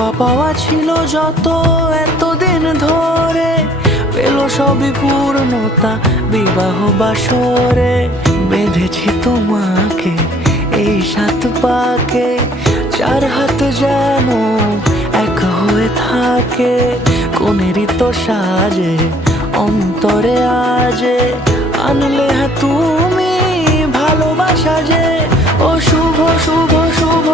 চাওয়া পাওয়া ছিল যত এতদিন ধরে, পেল সবই পূর্ণতা বিবাহ বাসরে। বেঁধেছি তোমাকে এই 7 পাকে, 4 হাত যেন এক হয়ে থাকে। কোনেরই তো সাজে অন্তরে আজে আনলে তুমি ভালোবাসা যে। ও শুভ শুভ শুভ